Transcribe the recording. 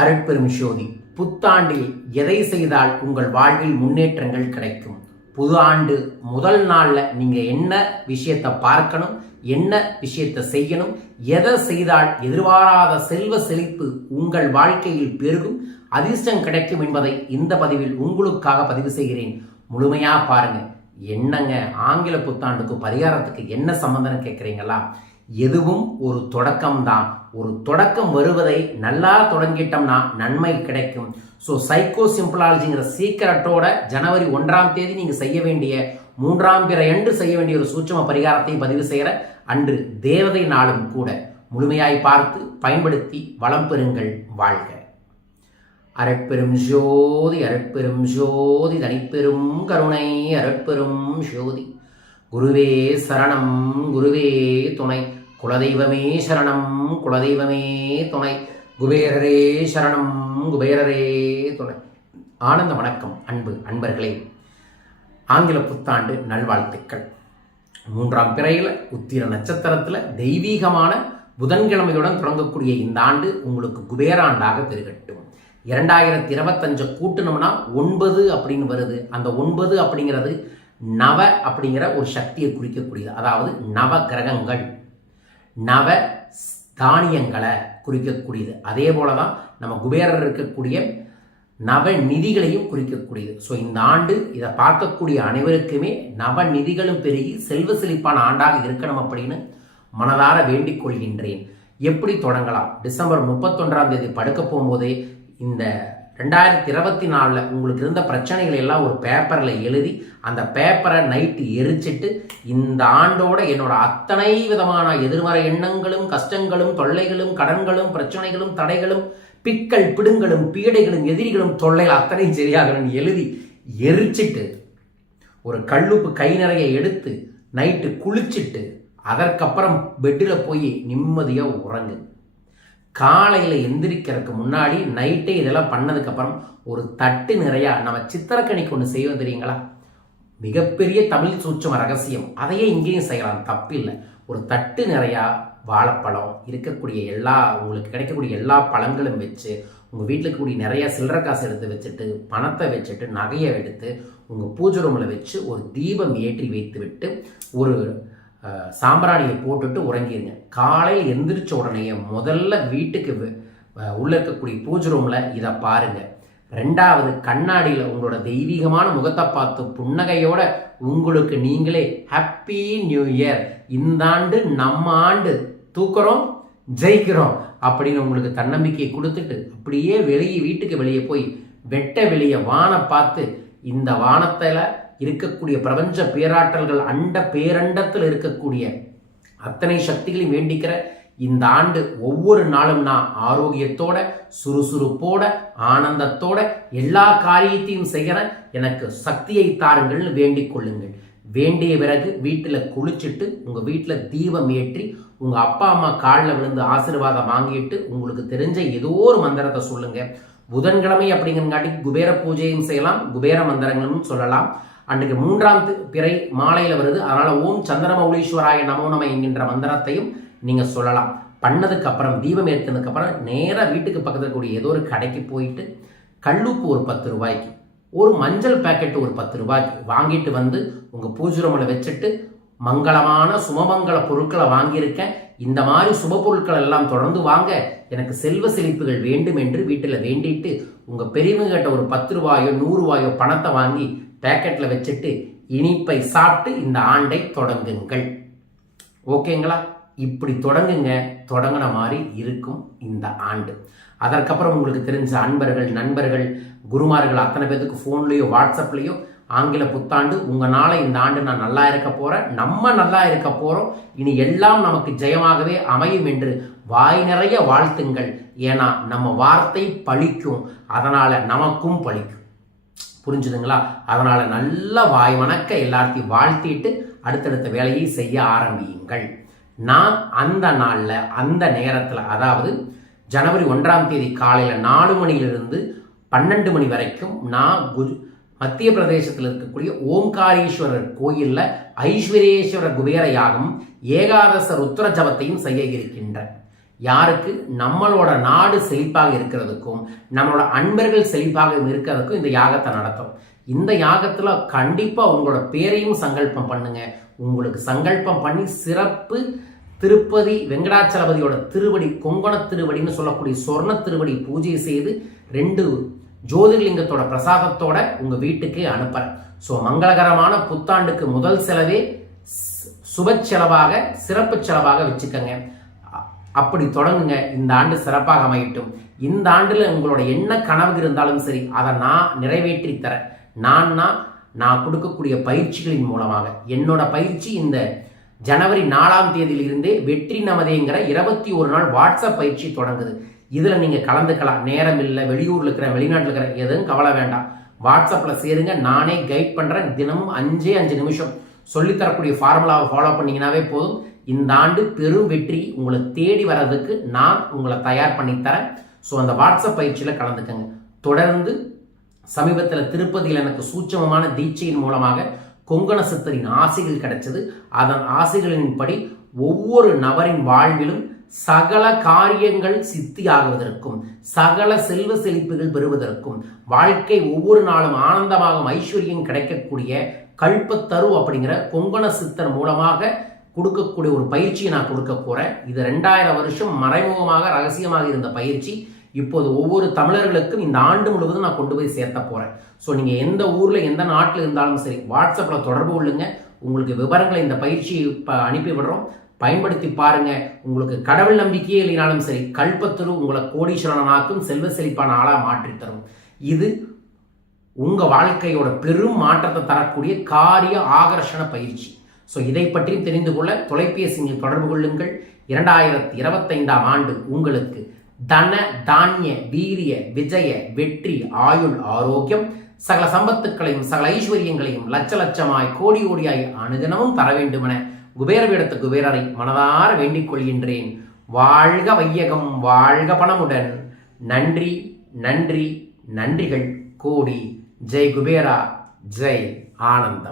அருட்பெரும் ஜோதி புத்தாண்டில் எதை செய்தால் உங்கள் வாழ்வில் முன்னேற்றங்கள் கிடைக்கும்? புது ஆண்டு முதல் நாளில் நீங்கள் என்ன விஷயத்தை பார்க்கணும் என்ன விஷயத்தை செய்யணும் எதை செய்தால் எதிர்பாராத செல்வ செழிப்பு உங்கள் வாழ்க்கையில் பெருகும் அதிர்ஷ்டம் கிடைக்கும் என்பதை இந்த பதிவில் உங்களுக்காக பதிவு செய்கிறேன். முழுமையாக பாருங்கள் என்னங்க ஆங்கில புத்தாண்டுக்கு பரிகாரத்துக்கு என்ன சம்பந்தம் கேட்குறீங்களா எதுவும் ஒரு தொடக்கம்தான். ஒரு தொடக்கம் வருவதை நல்லா தொடங்கிட்டோம்னா நன்மை கிடைக்கும். ஸோ சைக்கோ சிம்பிளாலஜிங்கிற சீக்கிரட்டோட ஜனவரி ஒன்றாம் தேதி நீங்கள் செய்ய வேண்டிய மூன்றாம் பிற என்று செய்ய வேண்டிய ஒரு சூட்சம பரிகாரத்தை பதிவு செய்கிற அன்று தேவதை நாளும் கூட முழுமையாய் பார்த்து பயன்படுத்தி வளம் பெறுங்கள் வாழ்க. அரட்பெரும் ஜோதி அரட்பெரும் ஜோதி தனிப்பெரும் கருணை அரட்பெரும் ஜோதி. குருவே சரணம் குருவே துணை. குலதெய்வமே சரணம் குலதெய்வமே துணை. குபேரரே சரணம் குபேரரே துணை. ஆனந்த வணக்கம் அன்பு அன்பர்களே. ஆங்கில புத்தாண்டு நல்வாழ்த்துக்கள். மூன்றாம் பிறையில் உத்திர நட்சத்திரத்தில் தெய்வீகமான புதன்கிழமையுடன் தொடங்கக்கூடிய இந்த ஆண்டு உங்களுக்கு குபேராண்டாக பெருகட்டும். இரண்டாயிரத்தி இருபத்தஞ்சை கூட்டணும்னா ஒன்பது அப்படின்னு வருது. அந்த ஒன்பது அப்படிங்கிறது நவ அப்படிங்கிற ஒரு சக்தியை குறிக்கக்கூடியது. அதாவது நவ கிரகங்கள். நவ தானியங்களை குறிக்கக்கூடியது. அதே போல தான் நம்ம குபேரர் இருக்கக்கூடிய நவ நிதிகளையும் குறிக்கக்கூடியது. ஸோ இந்த ஆண்டு இதை பார்க்கக்கூடிய அனைவருக்குமே நவ நிதிகளும் பெருகி செல்வ செழிப்பான ஆண்டாக இருக்கணும் அப்படின்னு மனதார வேண்டிக் கொள்கின்றேன். எப்படி தொடங்கலாம்? டிசம்பர் முப்பத்தொன்றாம் தேதி படுக்க போகும்போதே இந்த ரெண்டாயிரத்தி இருபத்தி நாலில் உங்களுக்கு இருந்த பிரச்சனைகள் எல்லாம் ஒரு பேப்பரில் எழுதி அந்த பேப்பரை நைட்டு எரிச்சிட்டு இந்த ஆண்டோட என்னோட அத்தனை விதமான எதிர்மறை எண்ணங்களும் கஷ்டங்களும் தொல்லைகளும் கடன்களும் பிரச்சனைகளும் தடைகளும் பிக்கள் பிடுங்களும் பீடைகளும் எதிரிகளும் தொல்லைகள் அத்தனையும் சரியாகணும்னு எழுதி எரிச்சிட்டு ஒரு கல்லுப்பு கை நிறைய எடுத்து நைட்டு குளிச்சிட்டு அதற்கப்புறம் பெட்டில் போய் நிம்மதியாக உறங்கு. காலையில் எந்திரிக்கிறதுக்கு முன்னாடி நைட்டே இதெல்லாம் பண்ணதுக்கப்புறம் ஒரு தட்டு நிறையா நம்ம சித்திரக்கணிக்கு ஒன்று செய்வோம் தெரியுங்களா? மிகப்பெரிய தமிழ் சூட்சம ரகசியம். அதையே இங்கேயும் செய்யலாம். தப்பில்லை ஒரு தட்டு நிறையா வாழைப்பழம் இருக்கக்கூடிய எல்லா உங்களுக்கு கிடைக்கக்கூடிய எல்லா பழங்களும் வச்சு உங்கள் வீட்டில் இருக்கக்கூடிய நிறையா சில்லற காசு எடுத்து வச்சுட்டு பணத்தை வச்சுட்டு நகையை எடுத்து உங்கள் பூஜை ரூமில் வச்சு ஒரு தீபம் ஏற்றி வைத்து விட்டு ஒரு சாம்பிராணியை போட்டுட்டு உறங்கிடுங்க காலையில் எந்திரிச்ச உடனே முதல்ல வீட்டுக்கு உள்ளே இருக்கக்கூடிய பூஜை ரூமில் இதை பாருங்கள் ரெண்டாவது கண்ணாடியில் உங்களோட தெய்வீகமான முகத்தை பார்த்து புன்னகையோட உங்களுக்கு நீங்களே ஹாப்பி நியூ இயர் இந்த ஆண்டு நம்ம ஆண்டு தூக்குறோம் ஜெயிக்கிறோம் அப்படின்னு உங்களுக்கு தன்னம்பிக்கையை கொடுத்துட்டு அப்படியே வெளியே வீட்டுக்கு வெளியே போய் வெட்ட வெளியே வானை பார்த்து இந்த வானத்தில் இருக்கக்கூடிய பிரபஞ்ச பேராற்றல்கள் அண்ட பேரண்டத்தில் இருக்கக்கூடிய அத்தனை சக்திகளையும் வேண்டிக்கிற இந்த ஆண்டு ஒவ்வொரு நாளும் நான் ஆரோக்கியத்தோட சுறுசுறுப்போட ஆனந்தத்தோட எல்லா காரியத்தையும் செய்கிற எனக்கு சக்தியை தாருங்கள்னு வேண்டிக் கொள்ளுங்கள். வேண்டிய பிறகு வீட்டில் குளிச்சுட்டு உங்கள் வீட்டில் தீபம் ஏற்றி உங்கள் அப்பா அம்மா காலில் விழுந்து ஆசீர்வாதம் வாங்கிட்டு உங்களுக்கு தெரிஞ்ச ஏதோ ஒரு மந்திரத்தை சொல்லுங்கள் புதன்கிழமை அப்படிங்கிறங்காட்டி குபேர பூஜையும் செய்யலாம் குபேர மந்திரங்களும் சொல்லலாம். அன்றைக்கு மூன்றாம் பிறை மாலையில் வருது. அதனால் ஓம் சந்திரமௌலீஸ்வராய நமோ நம என்கின்ற மந்திரத்தையும் நீங்கள் சொல்லலாம். பண்ணதுக்கு அப்புறம் தீபம் ஏற்றினதுக்கப்புறம் நேராக வீட்டுக்கு பக்கத்தில் கூடிய ஏதோ ஒரு கடைக்கு போயிட்டு கல்லுப்பு ஒரு பத்து ரூபாய்க்கு ஒரு மஞ்சள் பேக்கெட் ஒரு பத்து ரூபாய்க்கு வாங்கிட்டு வந்து உங்கள் பூஜை ரூமில் வச்சுட்டு மங்களமான சுமமங்கல பொருட்களை வாங்கியிருக்கேன். இந்த மாதிரி சுப பொருட்கள் எல்லாம் தொடர்ந்து வாங்க. எனக்கு செல்வ செழிப்புகள் வேண்டும் என்று வீட்டில் வேண்டிட்டு உங்கள் பெரியவங்க கிட்ட ஒரு பத்து ரூபாயோ நூறு ரூபாயோ பணத்தை வாங்கி பேக்கெட்டில் வச்சுட்டு இனிப்பை சாப்பிட்டு இந்த ஆண்டை தொடங்குங்கள். ஓகேங்களா இப்படி தொடங்குங்க தொடங்கின மாதிரி இருக்கும் இந்த ஆண்டு. அதற்கப்புறம் உங்களுக்கு தெரிஞ்ச அன்பர்கள் நண்பர்கள் குருமார்கள் அத்தனை பேத்துக்கு ஃபோன்லேயோ வாட்ஸ்அப்லேயோ ஆங்கில புத்தாண்டு உங்கள் இந்த ஆண்டு நான் நல்லா இருக்க போகிறேன் நம்ம நல்லா இருக்க போகிறோம் இனி எல்லாம் நமக்கு ஜெயமாகவே அமையும் என்று வாய் நிறைய வாழ்த்துங்கள். ஏன்னா நம்ம வார்த்தை பழிக்கும் அதனால் நமக்கும் பழிக்கும். புரிஞ்சுதுங்களா? அதனால் நல்ல வாய் வணக்க எல்லாத்தையும் வாழ்த்திட்டு அடுத்தடுத்த வேலையை செய்ய ஆரம்பியுங்கள். நான் அந்த நாளில் அந்த நேரத்தில் அதாவது ஜனவரி ஒன்றாம் தேதி காலையில் நாலு மணியிலிருந்து பன்னெண்டு மணி வரைக்கும் நான் குஜ் மத்திய பிரதேசத்தில் இருக்கக்கூடிய ஓம்காரீஸ்வரர் கோயிலில் ஐஸ்வரியேஸ்வரர் குபேர யாகம் ஏகாதச ருத்ர ஜபத்தையும் செய்ய இருக்கின்றேன். யாருக்கு? நம்மளோட நாடு செழிப்பாக இருக்கிறதுக்கும் நம்மளோட அன்பர்கள் செழிப்பாக இருக்கிறதுக்கும் இந்த யாகத்தை நடத்தும் இந்த யாகத்தில் கண்டிப்பாக உங்களோட பேரையும் சங்கல்பம் பண்ணுங்க. உங்களுக்கு சங்கல்பம் பண்ணி சிறப்பு திருப்பதி வெங்கடாச்சலபதியோட திருவடி கொங்கண திருவடின்னு சொல்லக்கூடிய சொர்ண திருவடி பூஜை செய்து ரெண்டு ஜோதிர்லிங்கத்தோட பிரசாதத்தோட உங்க வீட்டுக்கு அனுப்புறேன். ஸோ மங்களகரமான புத்தாண்டுக்கு முதல் செலவே சுப செலவாக சிறப்பு செலவாக வச்சுக்கோங்க. அப்படி தொடங்குங்க. இந்த ஆண்டு சிறப்பாக அமையட்டும். இந்த ஆண்டில் உங்களோட என்ன கனவு இருந்தாலும் சரி அதை நான் நிறைவேற்றி தரேன். நான்னா நான் கொடுக்கக்கூடிய பயிற்சிகளின் மூலமாக. என்னோட பயிற்சி இந்த ஜனவரி நாலாம் தேதியிலிருந்தே வெற்றி நமதேங்கிற இருபத்தி ஒரு நாள் வாட்ஸ்அப் பயிற்சி தொடங்குது. இதில் நீங்கள் கலந்துக்கலாம். நேரம் இல்லை வெளியூரில் இருக்கிற வெளிநாட்டில் இருக்கிற எதுவும் கவலை வேண்டாம். வாட்ஸ்அப்பில் சேருங்க. நானே கைட் பண்ணுறேன் தினமும் அஞ்சே அஞ்சு நிமிஷம். சொல்லித்தரக்கூடிய ஃபார்முலாவை ஃபாலோ பண்ணிங்கனாவே போதும். இந்த ஆண்டு பெரும் வெற்றி உங்களை தேடி வர்றதுக்கு நான் உங்களை தயார் பண்ணி தரேன் ஸோ அந்த வாட்ஸ்அப் பயிற்சியில் கலந்துக்கங்க. தொடர்ந்து சமீபத்தில் திருப்பதியில் எனக்கு சூட்சமமான தீட்சையின் மூலமாக கொங்கண சித்தரின் ஆசைகள் கிடைச்சது. அதன் ஆசைகளின்படி ஒவ்வொரு நபரின் வாழ்விலும் சகல காரியங்கள் சித்தியாகுவதற்கும் சகல செல்வ செழிப்புகள் பெறுவதற்கும் வாழ்க்கை ஒவ்வொரு நாளும் ஆனந்தமாகும் ஐஸ்வர்யம் கிடைக்கக்கூடிய கல்பத்தரு அப்படிங்கிற கொங்கண சித்தர் மூலமாக கொடுக்கக்கூடிய ஒரு பயிற்சியை நான் கொடுக்க போகிறேன் இது ரெண்டாயிரம் வருஷம் மறைமுகமாக ரகசியமாக இருந்த பயிற்சி. இப்போது ஒவ்வொரு தமிழர்களுக்கும் இந்த ஆண்டு முழுவதும் நான் கொண்டு போய் சேர்த்த போகிறேன் ஸோ நீங்கள் எந்த ஊரில் எந்த நாட்டில் இருந்தாலும் சரி வாட்ஸ்அப்பில் தொடர்பு கொள்ளுங்க. உங்களுக்கு விவரங்களை இந்த பயிற்சி இப்போ அனுப்பி விடுறோம். பயன்படுத்தி பாருங்க. உங்களுக்கு கடவுள் நம்பிக்கையே இல்லைனாலும் சரி கல்பத்துரு உங்களை கோடீஸ்வரனாக்கும் செல்வ செழிப்பான ஆளாக மாற்றி தரும். இது உங்கள் வாழ்க்கையோட பெரும் மாற்றத்தை தரக்கூடிய காரிய ஆகர்ஷண பயிற்சி. ஸோ இதை பற்றி தெரிந்து கொள்ள தொலைபேசியில் தொடர்பு கொள்ளுங்கள். இரண்டாயிரத்தி இருபத்தைந்தாம் ஆண்டு உங்களுக்கு தன தானிய வீரிய விஜய வெற்றி ஆயுள் ஆரோக்கியம் சகல சம்பத்துக்களையும் சகல ஐஸ்வர்யங்களையும் லட்ச லட்சமாய் கோடி கோடியாய் அனுதினமும் தர வேண்டுமென குபேர வேடத்து குபேரரை மனதார வேண்டிக் கொள்கின்றேன். வாழ்க வையகம் வாழ்க பணமுடன். நன்றி நன்றி நன்றிகள் கோடி. ஜெய் குபேரா ஜெய் ஆனந்தம்.